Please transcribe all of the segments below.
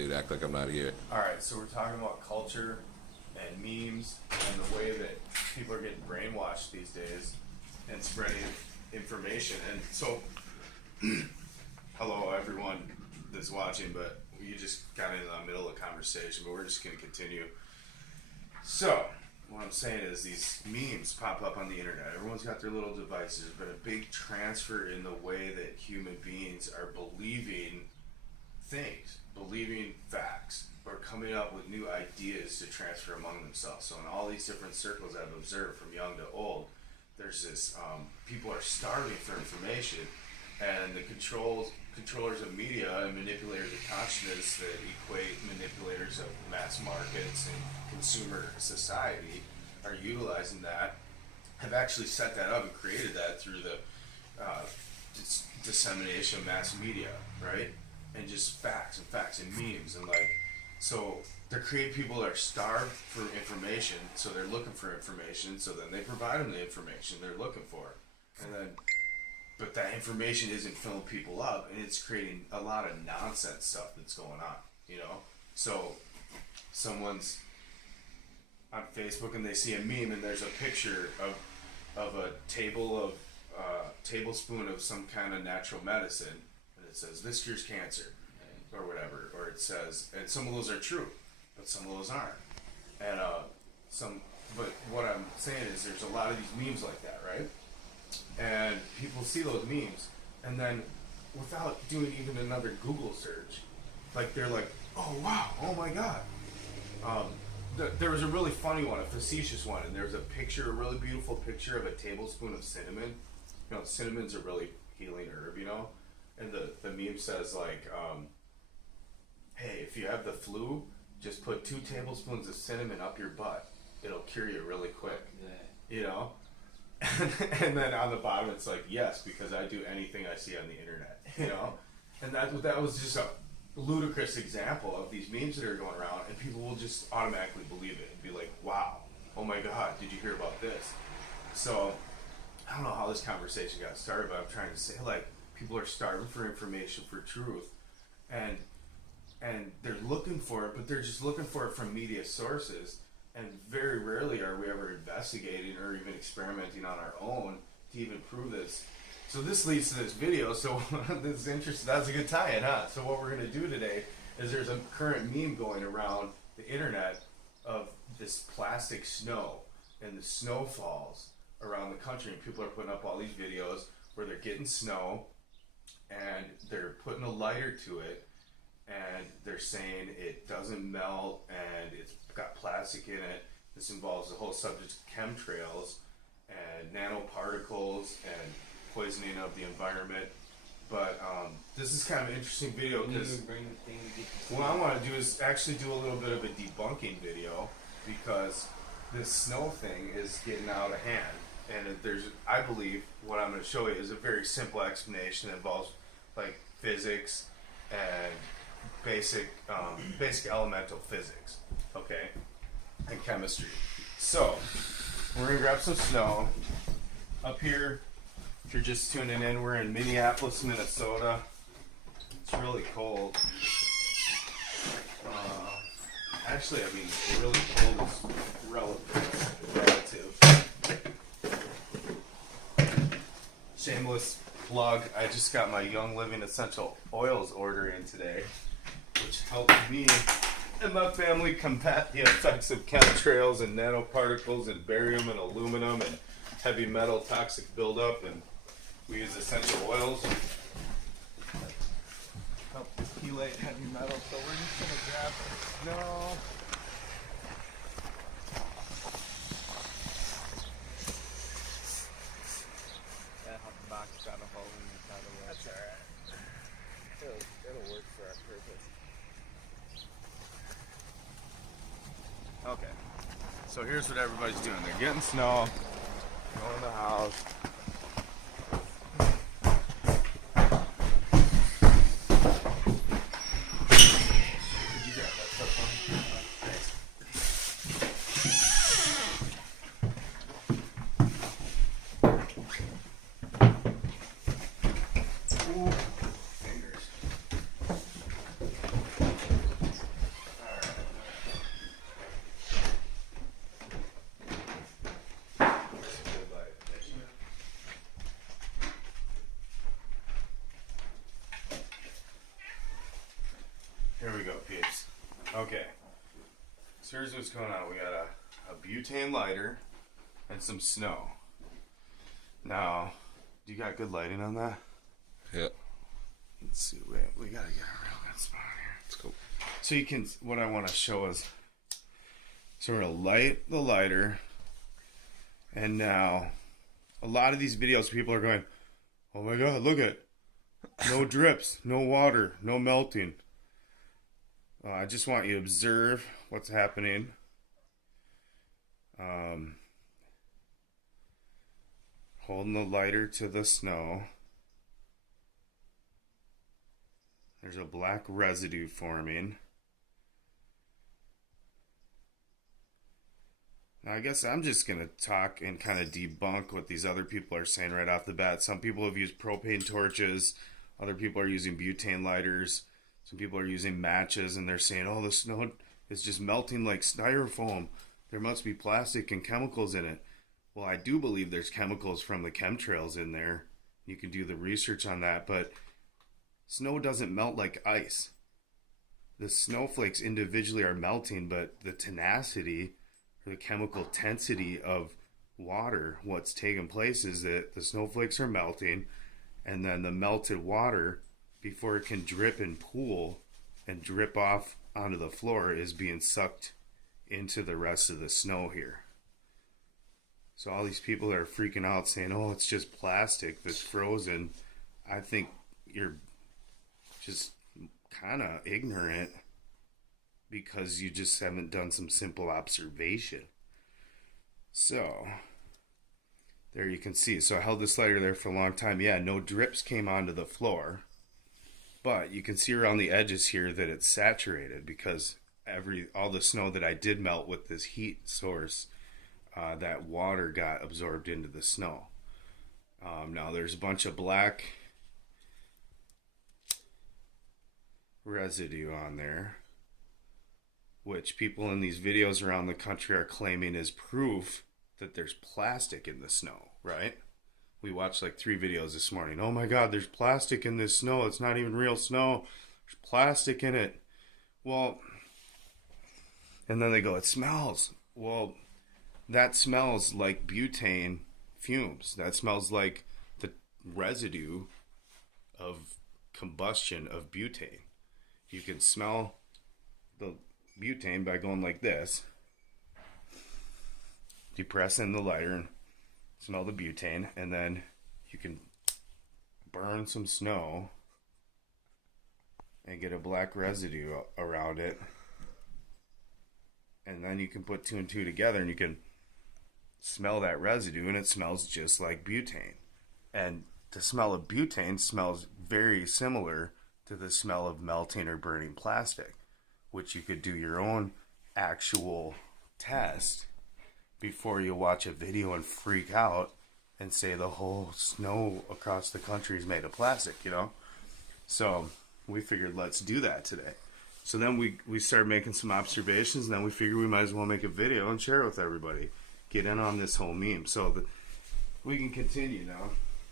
Dude, act like I'm not here. Alright, so we're talking about culture and memes and the way that people are getting brainwashed these days and spreading information. And so, hello everyone that's watching, but you just got into the middle of the conversation, but we're just going to continue. So, what I'm saying is these memes pop up on the internet. Everyone's got their little devices, but a big transfer in the way that human beings are believing things, believing facts, or coming up with new ideas to transfer among themselves. So in all these different circles I've observed from young to old, there's this, people are starving for information, and the controllers of media and manipulators of consciousness that equate manipulators of mass markets and consumer society are utilizing that, have actually set that up and created that through the dissemination of mass media, right? And just facts and memes and so they're creating people that are starved for information, so they're looking for information, so then they provide them the information they're looking for, but that information isn't filling people up, and it's creating a lot of nonsense stuff that's going on, you know? So someone's on Facebook and they see a meme and there's a picture of a tablespoon of some kind of natural medicine, and it says this cures cancer or whatever, or it says, and some of those are true, but some of those aren't. And but what I'm saying is there's a lot of these memes like that, right? And people see those memes, and then without doing even another Google search, they're like, oh wow, oh my god. There was a really funny one, a facetious one, and there was a really beautiful picture of a tablespoon of cinnamon. You know, cinnamon's a really healing herb, you know? And the meme says hey, if you have the flu, just put 2 tablespoons of cinnamon up your butt. It'll cure you really quick. Yeah. You know? And then on the bottom it's like, yes, because I do anything I see on the internet. You know? And that was just a ludicrous example of these memes that are going around, and people will just automatically believe it and be like, wow, oh my god, did you hear about this? So, I don't know how this conversation got started, but I'm trying to say, people are starving for information, for truth, and they're looking for it, but they're just looking for it from media sources, and very rarely are we ever investigating or even experimenting on our own to even prove this. So this leads to this video, so this is interesting. That's a good tie-in, huh? So what we're going to do today is there's a current meme going around the internet of this plastic snow, and the snow falls around the country, and people are putting up all these videos where they're getting snow, and they're putting a lighter to it, and they're saying it doesn't melt, and it's got plastic in it. This involves the whole subject of chemtrails and nanoparticles and poisoning of the environment. But this is kind of an interesting video because what I want to do is actually do a little bit of a debunking video, because this snow thing is getting out of hand. And I believe what I'm going to show you is a very simple explanation that involves physics and basic elemental physics, okay, and chemistry. So we're going to grab some snow. Up here, if you're just tuning in, we're in Minneapolis, Minnesota. It's really cold. Actually, I mean, really cold is relative. Shameless plug, I just got my Young Living Essential Oils order in today, which helps me and my family combat the effects of chemtrails and nanoparticles and barium and aluminum and heavy metal toxic buildup, and we use essential oils. Help chelate heavy metal, so we're just going to grab snow. Box got a hole in it, by the way. That's alright. It'll work for our purpose. Okay. So here's what everybody's doing. They're getting snow, going in the house. Could you grab that stuff for me? Thanks. Ooh, fingers. Okay. So here's what's going on. We got a butane lighter and some snow. Now, do you got good lighting on that? Yeah. Let's see. We gotta get a real good spot here. Let's go. So you can. What I want to show is. So we're gonna light the lighter, and now, a lot of these videos, people are going, "Oh my God, look at, no drips, no water, no melting." I just want you to observe what's happening. Holding the lighter to the snow. There's a black residue forming. Now, I guess I'm just going to talk and kind of debunk what these other people are saying right off the bat. Some people have used propane torches. Other people are using butane lighters. Some people are using matches, and they're saying, oh, the snow is just melting like styrofoam. There must be plastic and chemicals in it. Well, I do believe there's chemicals from the chemtrails in there. You can do the research on that, but snow doesn't melt like ice. The snowflakes individually are melting, but the tenacity or the chemical tensity of water, what's taking place is that the snowflakes are melting, and then the melted water, before it can drip and pool and drip off onto the floor, is being sucked into the rest of the snow here. So all these people that are freaking out saying, oh, it's just plastic that's frozen, I think you're just kind of ignorant because you just haven't done some simple observation. So there you can see. So I held this lighter there for a long time. Yeah, no drips came onto the floor, but you can see around the edges here that it's saturated because all the snow that I did melt with this heat source, that water got absorbed into the snow. Now there's a bunch of black residue on there, which people in these videos around the country are claiming is proof that there's plastic in the snow, right? We watched like 3 videos this morning. Oh my God, there's plastic in this snow. It's not even real snow. There's plastic in it. Well, and then they go, it smells. Well, that smells like butane fumes. That smells like the residue of combustion of butane. You can smell the butane by going like this, depressing the lighter and smell the butane, and then you can burn some snow and get a black residue around it, and then you can put 2 and 2 together and you can smell that residue, and it smells just like butane. And the smell of butane smells very similar to the smell of melting or burning plastic, which you could do your own actual test before you watch a video and freak out and say the whole snow across the country is made of plastic, you know? So we figured let's do that today. So then we started making some observations, and then we figured we might as well make a video and share it with everybody. Get in on this whole meme. So we can continue now.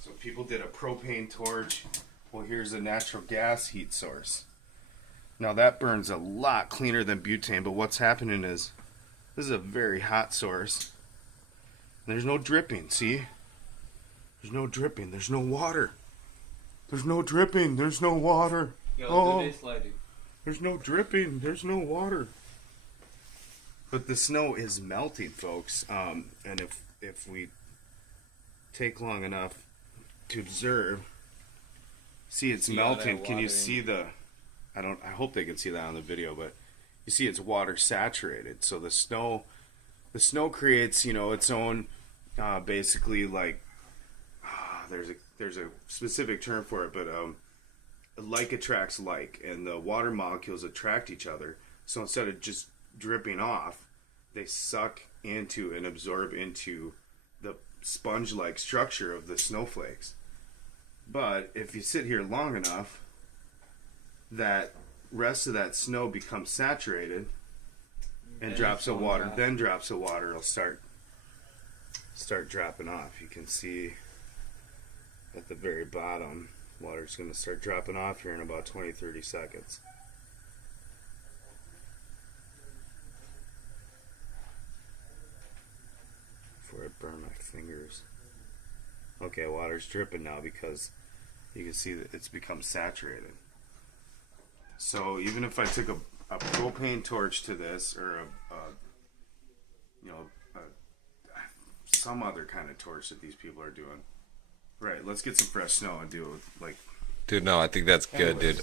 So people did a propane torch. Well, here's a natural gas heat source. Now that burns a lot cleaner than butane, but what's happening is this is a very hot source. And there's no dripping, see? There's no dripping. There's no water. There's no dripping. There's no water. Yo, do this lighting. There's no dripping. There's no water. But the snow is melting, folks. And if we take long enough to observe, see it's melting. Can you see the? I hope they can see that on the video, but you see it's water saturated. So the snow creates, its own, basically like, there's a specific term for it, but like attracts like, and the water molecules attract each other. So instead of just dripping off, they suck into and absorb into the sponge-like structure of the snowflakes. But if you sit here long enough, that rest of that snow becomes saturated and drops of water. Then drops of water will start dropping off. You can see at the very bottom, water's going to start dropping off here in about 20-30 seconds. fingers. Okay, water's dripping now because you can see that it's become saturated. So even if I took a propane torch to this, or some other kind of torch that these people are doing. Right, let's get some fresh snow and do it with, like... Dude, no, I think that's good, dude.